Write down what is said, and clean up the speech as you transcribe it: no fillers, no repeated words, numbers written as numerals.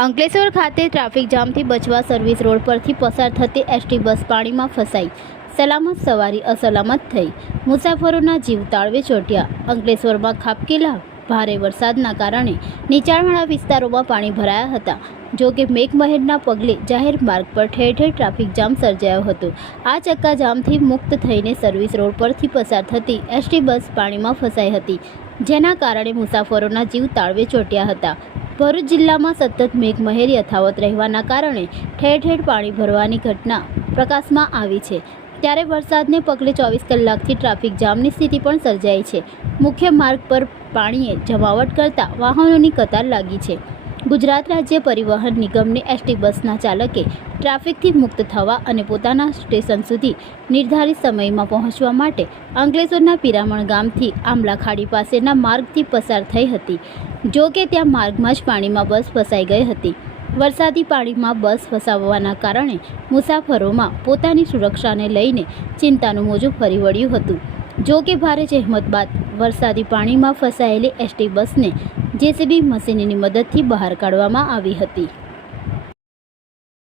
અંકલેશ્વર ખાતે ટ્રાફિક જામથી બચવા service road પરથી પસાર થતી એસટી બસ પાણીમાં ફસાઈ, સલામત સવારી અસલામત થઈ, મુસાફરોના જીવ તાળવે ચોંટ્યા। અંકલેશ્વરમાં ખાબકેલા ભારે વરસાદના કારણે નીચાણવાળા વિસ્તારોમાં પાણી ભરાયા હતા। જો કે મેઘમહેરના પગલે જાહેર માર્ગ પર ઠેર ઠેર ટ્રાફિક જામ સર્જાયો હતો। આ ચક્કા જામથી મુક્ત થઈને સર્વિસ રોડ પરથી પસાર થતી એસટી બસ પાણીમાં ફસાઈ હતી, જેના કારણે મુસાફરોના જીવ તાળવે ચોંટ્યા હતા। ભરૂચ જિલ્લામાં સતત મેઘમહેર યથાવત રહેવાના કારણે ઠેર ઠેર પાણી ભરવાની ઘટના પ્રકાશમાં આવી છે। ત્યારે વરસાદને પગલે 24 કલાકથી ટ્રાફિક જામની સ્થિતિ પણ સર્જાઈ છે। મુખ્ય માર્ગ પર પાણીએ જમાવટ કરતા વાહનોની કતાર લાગી છે। ગુજરાત રાજ્ય પરિવહન નિગમની એસટી બસના ચાલકે ટ્રાફિકથી મુક્ત થવા અને પોતાના સ્ટેશન સુધી નિર્ધારિત સમયમાં પહોંચવા માટે અંકલેશ્વરના પિરામણ ગામથી આંબલા ખાડી પાસેના માર્ગથી પસાર થઈ હતી। જો કે ત્યાં માર્ગમાં જ પાણીમાં બસ ફસાઈ ગઈ હતી। વરસાદી પાણીમાં બસ ફસાવવાના કારણે મુસાફરોમાં પોતાની સુરક્ષાને લઈને ચિંતાનું મોજું ફરી વળ્યું હતું। જો કે ભારે જહેમત બાદ વરસાદી પાણીમાં ફસાયેલી એસટી બસને જેસીબી મશીનની મદદથી બહાર કાઢવામાં આવી હતી।